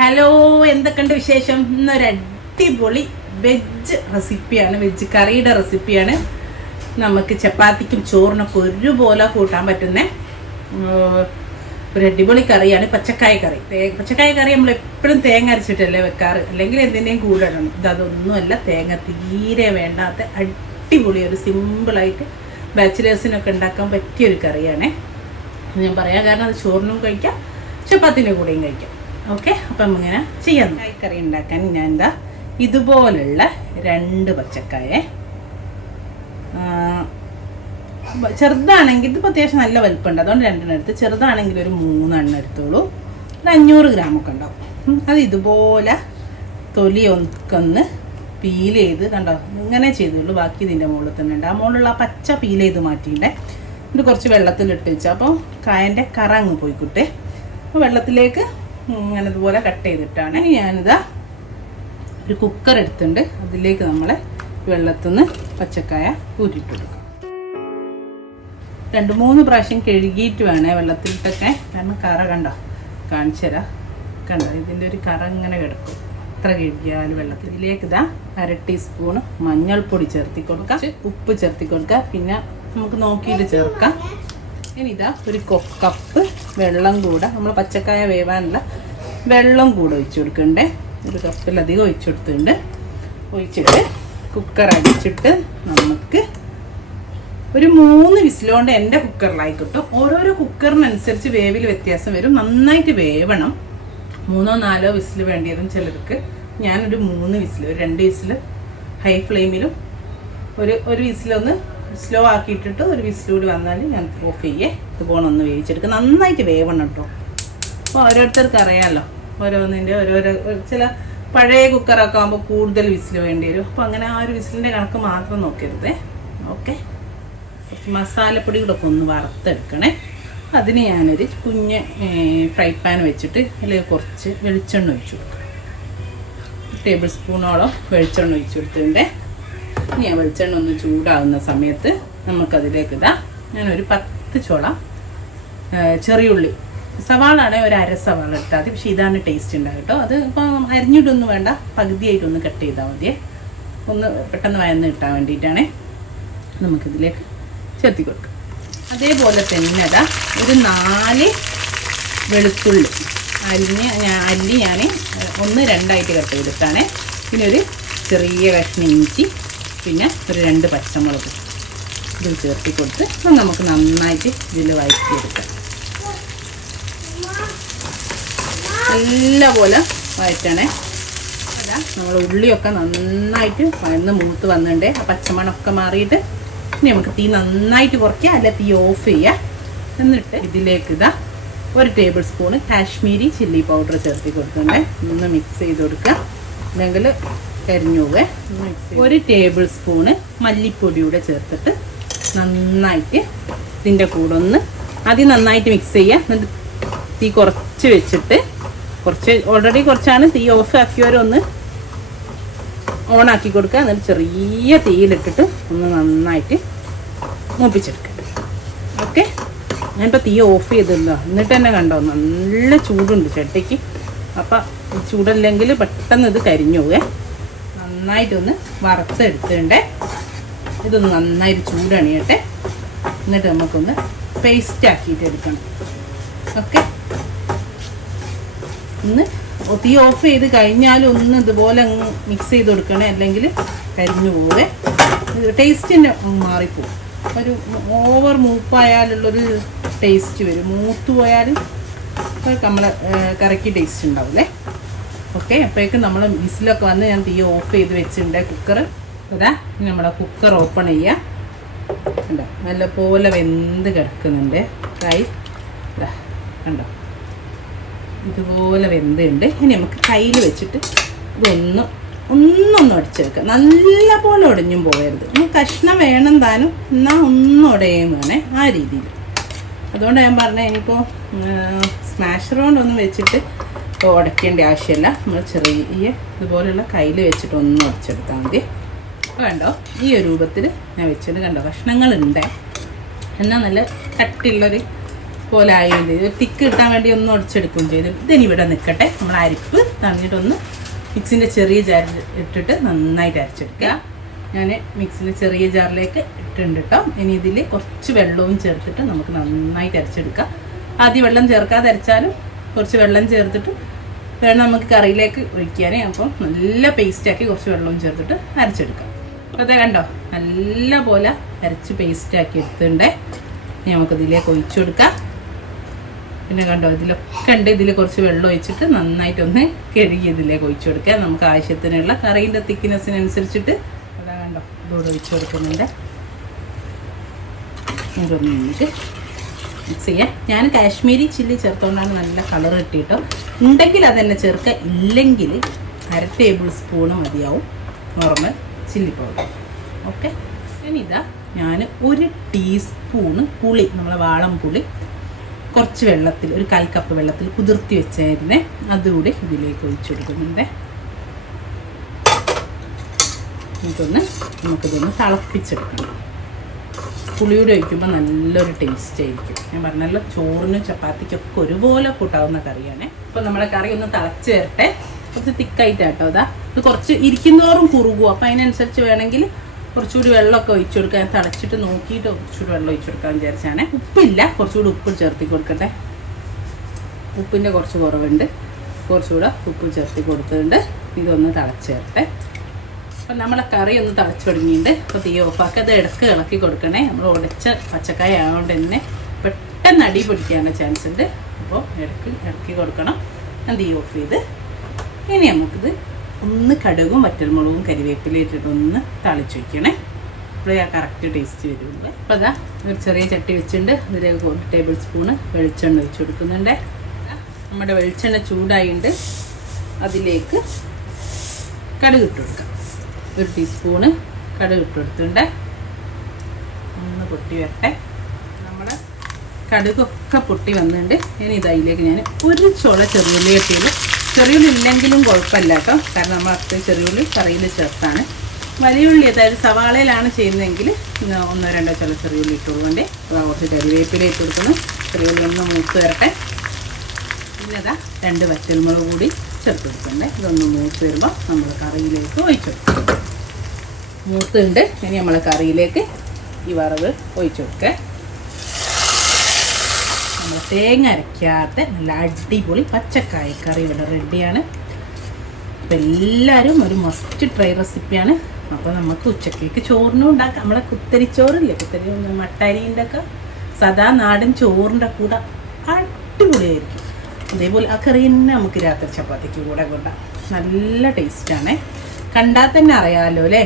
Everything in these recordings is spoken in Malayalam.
ഹലോ എന്തൊക്കെയുണ്ട് വിശേഷം? ഇന്നൊരു അടിപൊളി വെജ് റെസിപ്പിയാണ് വെജ് കറിയുടെ റെസിപ്പിയാണ് നമുക്ക് ചപ്പാത്തിക്കും ചോറിനൊക്കെ ഒരുപോലെ കൂട്ടാൻ പറ്റുന്ന. ഒരു അടിപൊളി കറിയാണ് പച്ചക്കായ കറി. പച്ചക്കായ കറി നമ്മൾ എപ്പോഴും തേങ്ങ അരച്ചിട്ടല്ലേ വെക്കാറ്? അല്ലെങ്കിൽ എന്തിനേയും കൂടെ ഇടണം. ഇത് അതൊന്നുമല്ല തേങ്ങ തീരെ വേണ്ടാത്ത അടിപൊളി ഒരു സിമ്പിളായിട്ട് ബാച്ചിലേഴ്സിനൊക്കെ ഉണ്ടാക്കാൻ പറ്റിയ ഒരു കറിയാണേ. ഞാൻ പറയാം കാരണം അത് ചോറിനും കഴിക്കാം ചപ്പാത്തിന്റെ കൂടെയും കഴിക്കാം. ഓക്കെ അപ്പം ഇങ്ങനെ ചെയ്യാം. കറി ഉണ്ടാക്കാൻ ഞാൻ എന്താ ഇതുപോലുള്ള രണ്ട് പച്ചക്കായെ. ചെറുതാണെങ്കിൽ ഇതിപ്പോൾ അത്യാവശ്യം നല്ല വലുപ്പമുണ്ട്. അതുകൊണ്ട് രണ്ടെണ്ണം എടുത്ത് ചെറുതാണെങ്കിൽ ഒരു മൂന്നെണ്ണം എടുത്തോളൂ. ഒരു അഞ്ഞൂറ് ഗ്രാമൊക്കെ ഉണ്ടാവും. അത് ഇതുപോലെ തൊലി ഒക്കെ ഒന്ന് പീൽ ചെയ്ത് കണ്ടോ? ഇങ്ങനെ ചെയ്തുള്ളൂ. ബാക്കി ഇതിന്റെ മുകളിൽ തന്നെ ഉണ്ട്. ആ മുകളിലുള്ള ആ പച്ച പീൽ ചെയ്ത് മാറ്റിയിട്ടേ. എന്നിട്ട് കുറച്ച് വെള്ളത്തിലിട്ട് വെച്ചാൽ അപ്പോൾ കായന്റെ കറ അങ്ങ് പോയിക്കിട്ടെ. അപ്പോൾ വെള്ളത്തിലേക്ക് ഇങ്ങനെ ഇതുപോലെ കട്ട് ചെയ്തിട്ടാണ്. ഇനി ഞാനിതാ ഒരു കുക്കർ എടുത്തിട്ടുണ്ട്. അതിലേക്ക് നമ്മൾ വെള്ളത്തിൽ നിന്ന് പച്ചക്കായ ഊറ്റിട്ട് കൊടുക്കും. രണ്ട് മൂന്ന് പ്രാവശ്യം കഴുകിയിട്ട് വേണേ വെള്ളത്തിലിട്ടൊക്കെ. കാരണം കറ കണ്ടോ? കാണിച്ചു കണ്ടോ? ഇതിന്റെ ഒരു കറ ഇങ്ങനെ കിടക്കും. എത്ര കഴുകിയാലും വെള്ളത്തിൽ. ഇതിലേക്ക് ഇതാ അര ടീസ്പൂണ് മഞ്ഞൾപ്പൊടി ചേർത്തി കൊടുക്കാം. ഉപ്പ് ചേർത്തി കൊടുക്കുക പിന്നെ നമുക്ക് നോക്കിയിട്ട് ചേർക്കാം. ഇനി ഇതാ ഒരു കപ്പ് വെള്ളം കൂടെ നമ്മൾ പച്ചക്കായ വേവാനുള്ള വെള്ളം കൂടെ ഒഴിച്ചു കൊടുക്കണ്ടേ. ഒരു കപ്പിലധികം ഒഴിച്ചു കൊടുത്തിട്ടുണ്ട്. ഒഴിച്ചിട്ട് കുക്കർ അടിച്ചിട്ട് നമുക്ക് ഒരു മൂന്ന് വിസിലോണ്ട് എന്റെ കുക്കറിലായി കിട്ടും. ഓരോരോ കുക്കറിനനുസരിച്ച് വേവിൽ വ്യത്യാസം വരും. നന്നായിട്ട് വേവണം. മൂന്നോ നാലോ വിസിൽ വേണ്ടിയതും ചിലർക്ക്. ഞാനൊരു മൂന്ന് വിസിൽ ഒരു രണ്ട് വിസിൽ ഹൈ ഫ്ലെയിമിലും ഒരു ഒരു വിസിലൊന്ന് സ്ലോ ആക്കിയിട്ടിട്ട് ഒരു വിസിലൂടി വന്നാൽ ഞാൻ ഓഫ് ചെയ്യേ. ഇതുപോലെ ഒന്ന് വേവിച്ചെടുക്കുക നന്നായിട്ട് വേവണം കേട്ടോ അപ്പോൾ ഓരോരുത്തർക്ക് അറിയാമല്ലോ ഓരോന്നിന്റെ ഓരോരോ ചില പഴയ കുക്കറൊക്കെ ആകുമ്പോൾ കൂടുതൽ വിസിൽ വേണ്ടി വരും. അപ്പോൾ അങ്ങനെ ആ ഒരു വിസിലിന്റെ കണക്ക് മാത്രം നോക്കരുതേ. ഓക്കെ. കുറച്ച് മസാലപ്പൊടി കൂടെ ഒക്കെ ഒന്ന് വറുത്തെടുക്കണേ. അതിന് ഞാനൊരു കുഞ്ഞ് ഫ്രൈ പാൻ വെച്ചിട്ട് അതിൽ കുറച്ച് വെളിച്ചെണ്ണ ഒഴിച്ചു കൊടുക്കാം. ടേബിൾ സ്പൂണോളം വെളിച്ചെണ്ണ ഒഴിച്ചു കൊടുത്തിട്ടുണ്ട്. ഇനി ആ വെളിച്ചെണ്ണ ഒന്ന് ചൂടാകുന്ന സമയത്ത് നമുക്കതിലേക്ക് ഇതാ ഞാനൊരു പത്ത് ചോള ചെറിയുള്ളി സവാള ആണെങ്കിൽ ഒരു അര സവാള ഇട്ടാൽ മതി പക്ഷേ ഇതാണ് ടേസ്റ്റ് ഉണ്ടാകും കേട്ടോ. അത് ഇപ്പം അരിഞ്ഞിട്ടൊന്നും വേണ്ട പകുതിയായിട്ടൊന്ന് കട്ട് ചെയ്താൽ മതിയേ. ഒന്ന് പെട്ടെന്ന് വയന്ന് കിട്ടാൻ വേണ്ടിയിട്ടാണേ നമുക്കിതിലേക്ക് ചേർത്തി കൊടുക്കാം. അതേപോലെ തന്നെ അതാ ഒരു നാല് വെളുത്തുള്ളി അരിഞ്ഞ് ഞാൻ അല്ലി ഞാൻ ഒന്ന് രണ്ടായിട്ട് കട്ട് ചെയ്തിട്ടാണ്. പിന്നെ ഒരു ചെറിയ കഷ്ണം ഇഞ്ചി പിന്നെ ഒരു രണ്ട് പച്ചമുളക് ഇതിൽ ചേർത്തി കൊടുത്ത് അപ്പം നമുക്ക് നന്നായിട്ട് ഇതിൽ വഴറ്റിയെടുക്കാം. നല്ലപോലെ വഴറ്റണേ. അതാ നമ്മൾ ഉള്ളിയൊക്കെ നന്നായിട്ട് വന്ന് മൂത്ത് വന്നിട്ടുണ്ട് ആ പച്ചമണമൊക്കെ മാറിയിട്ട് ഇനി നമുക്ക് തീ നന്നായിട്ട് കുറയ്ക്കുക അല്ല തീ ഓഫ് ചെയ്യുക എന്നിട്ട് ഇതിലേക്ക് ഇതാ ഒരു tablespoon Kashmiri chilli powder ചേർത്തി കൊടുക്കണ്ടേ ഒന്ന് മിക്സ് ചെയ്ത് കൊടുക്കുക. അല്ലെങ്കിൽ കരിഞ്ഞു ഒരു ടേബിൾ സ്പൂണ് മല്ലിപ്പൊടിയൂടെ ചേർത്തിട്ട് നന്നായിട്ട് ഇതിന്റെ കൂടെ ഒന്ന് ആദ്യം നന്നായിട്ട് മിക്സ് ചെയ്യുക എന്നിട്ട് തീ കുറച്ച് വെച്ചിട്ട് കുറച്ച് ഓൾറെഡി കുറച്ചാണ് തീ ഓഫ് ആക്കിയവരൊന്ന് ഓൺ ആക്കി കൊടുക്കുക. എന്നിട്ട് ചെറിയ തീയിലിട്ടിട്ട് ഒന്ന് നന്നായിട്ട് മൂപ്പിച്ചെടുക്കുക. ഓക്കെ ഞാനിപ്പോൾ തീ ഓഫ് ചെയ്തല്ലോ. എന്നിട്ട് തന്നെ കണ്ടോ നല്ല ചൂടുണ്ട് ചട്ടയ്ക്ക്. അപ്പം ചൂടല്ലെങ്കിൽ പെട്ടെന്ന് ഇത് കരിഞ്ഞു പോവേ നന്നായിട്ടൊന്ന് വറുത്തെടുത്തേണ്ടേ ഇതൊന്ന് നന്നായിട്ട് ചൂടണിയട്ടെ. എന്നിട്ട് നമുക്കൊന്ന് പേസ്റ്റ് ആക്കിയിട്ട് എടുക്കണം. ഓക്കെ ഒന്ന് തീ ഓഫ് ചെയ്ത് കഴിഞ്ഞാലും ഒന്ന് ഇതുപോലെ അങ്ങ് മിക്സ് ചെയ്ത് കൊടുക്കണേ. അല്ലെങ്കിൽ കരിഞ്ഞു പോവേ. ടേസ്റ്റിന്റെ മാറിപ്പോവും. ഒരു ഓവർ മൂപ്പായാലുള്ളൊരു ടേസ്റ്റ് വരും. മൂത്ത് പോയാൽ നമ്മളെ കറക്കി ടേസ്റ്റ് ഉണ്ടാവില്ലേ ഓക്കെ അപ്പോഴേക്കും നമ്മൾ വിസിലൊക്കെ വന്ന് ഞാൻ തീ ഓഫ് ചെയ്ത് വെച്ചിട്ടുണ്ട് കുക്കർ അതാ ഇനി നമ്മളെ കുക്കർ ഓപ്പൺ ചെയ്യുക കണ്ടോ നല്ലപോലെ വെന്ത് കിടക്കുന്നുണ്ട്. കൈ ഇതാ കണ്ടോ? ഇതുപോലെ വെന്തുണ്ട്. ഇനി നമുക്ക് കയ്യിൽ വെച്ചിട്ട് ഇതൊന്ന് ഒന്നൊന്ന് ഉടച്ചെടുക്കുക നല്ല പോലെ ഒടിഞ്ഞും പോകരുത്. നമുക്ക് കഷ്ണം വേണം താനും. എന്നാൽ ഒന്നും ഉടയും വേണേ ആ രീതിയിൽ. അതുകൊണ്ട് ഞാൻ പറഞ്ഞ ഇനിയിപ്പോൾ സ്മാഷർ കൊണ്ടൊന്നും വെച്ചിട്ട് ഉടയ്ക്കേണ്ട ആവശ്യമില്ല. നമ്മൾ ചെറിയ ഇതുപോലെയുള്ള കയ്യിൽ വെച്ചിട്ട് ഒന്ന് ഉടച്ചെടുത്താൽ മതി. കണ്ടോ? ഈ ഒരു രൂപത്തിൽ ഞാൻ വെച്ചിട്ട് കണ്ടോ? കഷ്ണങ്ങളുണ്ട്. എന്നാൽ നല്ല കട്ടിയുള്ളൊരു പോലെ ആയത് തിക്ക് കിട്ടാൻ വേണ്ടി ഒന്ന് ഉടച്ചെടുക്കുകയും ചെയ്തു. ഇതിനി ഇവിടെ നിൽക്കട്ടെ നമ്മൾ അരിപ്പ് തന്നിട്ടൊന്ന് മിക്സിന്റെ ചെറിയ ജാറിൽ ഇട്ടിട്ട് നന്നായിട്ട് അരച്ചെടുക്കുക. ഞാൻ മിക്സിന്റെ ചെറിയ ജാറിലേക്ക് ഇട്ടിട്ടുണ്ട് ഇനി ഇതിൽ കുറച്ച് വെള്ളവും ചേർത്തിട്ട് നമുക്ക് നന്നായിട്ട് അരച്ചെടുക്കാം. ആദ്യം വെള്ളം ചേർക്കാതെ അരച്ചാലും കുറച്ച് വെള്ളം ചേർത്തിട്ട് വേണം നമുക്ക് കറിയിലേക്ക് ഒഴിക്കാനേ. അപ്പം നല്ല പേസ്റ്റാക്കി കുറച്ച് വെള്ളവും ചേർത്തിട്ട് അരച്ചെടുക്കാം. അപ്പോൾ കണ്ടോ? നല്ല പോലെ അരച്ച് പേസ്റ്റാക്കി എടുത്തിട്ടുണ്ടേ. ഇനി നമുക്കിതിലേക്ക് ഒഴിച്ചു കൊടുക്കാം. പിന്നെ കണ്ടോ? ഇതിലൊക്കെ ഉണ്ട്. ഇതിൽ കുറച്ച് വെള്ളം ഒഴിച്ചിട്ട് നന്നായിട്ടൊന്ന് കഴുകി ഇതിലേക്ക് ഒഴിച്ചു നമുക്ക് ആവശ്യത്തിനുള്ള കറീന്റെ തിക്നെസ്സിനനുസരിച്ചിട്ട് അതാ കണ്ടോ? ഇതോടെ ഒഴിച്ചു കൊടുക്കുന്നുണ്ട്. ഇതൊന്ന് നമുക്ക് ചെയ്യാം ഞാൻ കാശ്മീരി ചില്ലി ചേർത്തുകൊണ്ടാണ് നല്ല കളർ കിട്ടിയിട്ടോ. ഉണ്ടെങ്കിൽ അതെന്നെ ചേർക്കുക ഇല്ലെങ്കിൽ അര ടേബിൾ സ്പൂണ് മതിയാവും. നോർമൽ ചില്ലി പൗഡർ ഓക്കെ ഇനിതാ ഞാൻ ഒരു ടീസ്പൂണ് പുളി നമ്മളെ വാളം പുളി കുറച്ച് വെള്ളത്തിൽ ഒരു കാൽ വെള്ളത്തിൽ കുതിർത്തി വെച്ചായിരുന്നേ അതുകൂടി ഇതിലേക്ക് ഒഴിച്ചു കൊടുക്കുന്നുണ്ട്. ഇതൊന്ന് നമുക്കിതൊന്ന് തിളപ്പിച്ചെടുക്കണം. പുളിയുടെ ഒഴിക്കുമ്പോൾ നല്ലൊരു ടേസ്റ്റ് ആയിരിക്കും. ഞാൻ പറഞ്ഞല്ലോ ചോറിനും ചപ്പാത്തിക്കൊക്കെ ഒരുപോലെ കൂട്ടാവുന്ന കറിയാണ്. അപ്പോൾ നമ്മുടെ കറി ഒന്ന് തിളച്ച് വരട്ടെ. കുറച്ച് തിക്കായിട്ടാട്ടോ അതാ. ഇത് കുറച്ച് ഇരിക്കുന്നതോറും കുറുകും അപ്പം അതിനനുസരിച്ച് വേണമെങ്കിൽ കുറച്ചുകൂടി വെള്ളമൊക്കെ ഒഴിച്ചു കൊടുക്കാൻ തിളച്ചിട്ട് നോക്കിയിട്ട് കുറച്ചുകൂടി വെള്ളം ഒഴിച്ചു കൊടുക്കാൻ വിചാരിച്ചാണ്. ഉപ്പില്ല. കുറച്ചുകൂടി ഉപ്പ് ചേർത്തി കൊടുക്കട്ടെ. ഉപ്പിന്റെ കുറച്ച് കുറവുണ്ട്. കുറച്ചുകൂടെ ഉപ്പ് ചേർത്തി കൊടുത്തിട്ടുണ്ട്. ഇതൊന്ന് തിളച്ച് വരട്ടെ. അപ്പം നമ്മളെ കറി ഒന്ന് തിളച്ച് തുടങ്ങിയിട്ടുണ്ട്. അപ്പോൾ തീ ഓഫാക്കി അത് ഇടയ്ക്ക് ഇളക്കി കൊടുക്കണേ. നമ്മൾ ഉടച്ച പച്ചക്കായ ആയതുകൊണ്ട് തന്നെ പെട്ടെന്ന് അടി പിടിക്കാനുള്ള ചാൻസ് ഉണ്ട്. അപ്പോൾ ഇടയ്ക്ക് ഇളക്കി കൊടുക്കണം. ഞാൻ തീ ഓഫ് ചെയ്ത് ഇനി നമുക്കിത് ഒന്ന് കടുകും വറ്റൽമുളകും കരിവേപ്പിലയും ഇട്ടിട്ട് ഒന്ന് തളിച്ച് വയ്ക്കണേ അപ്പോഴേ ആ കറക്റ്റ് ടേസ്റ്റ് വരുള്ളൂ. അപ്പോൾ അതാ ഒരു ചെറിയ ചട്ടി വെച്ചിട്ടുണ്ട്. അതിലേക്ക് ഒരു ടേബിൾ സ്പൂണ് വെളിച്ചെണ്ണ ഒഴിച്ച് കൊടുക്കുന്നുണ്ട്. നമ്മുടെ വെളിച്ചെണ്ണ ചൂടായിട്ട് അതിലേക്ക് കടുകിട്ട് കൊടുക്കാം. ഒരു ടീസ്പൂണ് കടുക് ഇട്ട് കൊടുത്തിട്ടുണ്ട്. ഒന്ന് പൊട്ടി വരട്ടെ. നമ്മുടെ കടുകൊക്കെ പൊട്ടി വന്നിട്ടുണ്ട്. ഇനി ഇതിലേക്ക് ഞാൻ ഒരു ചുള ചെറിയുള്ളി കെട്ടിയുള്ളൂ ചെറിയുള്ളി ഇല്ലെങ്കിലും കുഴപ്പമില്ല കേട്ടോ. കാരണം നമ്മൾ അത്ര ചെറിയുള്ളി കറിയിൽ ചേർത്താണ്. വലിയ ഉള്ളി അതായത് സവാളയിലാണ് ചെയ്യുന്നതെങ്കിൽ ഒന്നോ രണ്ടോ ചുള ചെറിയുള്ളി ഇട്ട് കൊടുക്കണ്ടേ. കുറച്ച് കരിവേപ്പില ഇട്ട് കൊടുക്കണം. ചെറിയുള്ളി ഒന്ന് മൂത്ത് വരട്ടെ. പിന്നെ ഇതാ രണ്ട് വറ്റൽമുളക് കൂടി ചേർത്ത് കൊടുക്കണ്ടേ. ഇതൊന്ന് മൂത്ത് വരുമ്പോൾ നമ്മൾ കറിയിലേക്ക് ഒഴിച്ചു മൂത്തുണ്ട്. ഇനി നമ്മൾ കറിയിലേക്ക് ഈ വറവ് ഒഴിച്ചു കൊടുക്കുക നമ്മൾ തേങ്ങ അരയ്ക്കാത്ത നല്ല അടിപൊളി പച്ചക്കായ കറി ഇവിടെ റെഡിയാണ്. അപ്പം എല്ലാവരും ഒരു മസ്റ്റ് ട്രൈ റെസിപ്പിയാണ് അപ്പോൾ നമുക്ക് ഉച്ചക്കേക്ക് ചോറിനും ഉണ്ടാക്കാം. നമ്മളെ കുത്തരിച്ചോറില്ലേ? കുത്തരി മട്ടരീന്റെ ഒക്കെ സദാ നാടൻ ചോറിന്റെ കൂടെ അടിപൊളിയായിരിക്കും. അതേപോലെ ആ കറി തന്നെ നമുക്ക് രാത്രി ചപ്പാത്തിക്ക് കൂടെ കൊണ്ടാം. നല്ല ടേസ്റ്റാണ് കണ്ടാൽ തന്നെ അറിയാമല്ലോ അല്ലേ?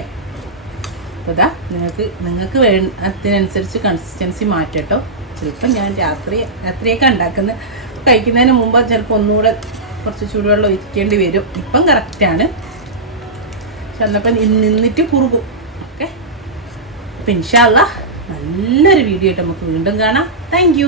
അപ്പോൾ ഇതാ നിങ്ങൾക്ക് നിങ്ങൾക്ക് വേ അതിനനുസരിച്ച് കൺസിസ്റ്റൻസി മാറ്റട്ടോ. ചിലപ്പോൾ ഞാൻ രാത്രി രാത്രിയൊക്കെ ഉണ്ടാക്കുന്ന കഴിക്കുന്നതിന് മുമ്പ് ചിലപ്പോൾ ഒന്നുകൂടെ കുറച്ച് ചൂടുവെള്ളം ഒഴിക്കേണ്ടി വരും. ഇപ്പം കറക്റ്റാണ് പക്ഷെ എന്നപ്പം നിന്നിട്ട് കുറുകും. ഓക്കെ? അപ്പം ഇൻഷാല്ല നല്ലൊരു വീഡിയോ ആയിട്ട് നമുക്ക് വീണ്ടും കാണാം. താങ്ക്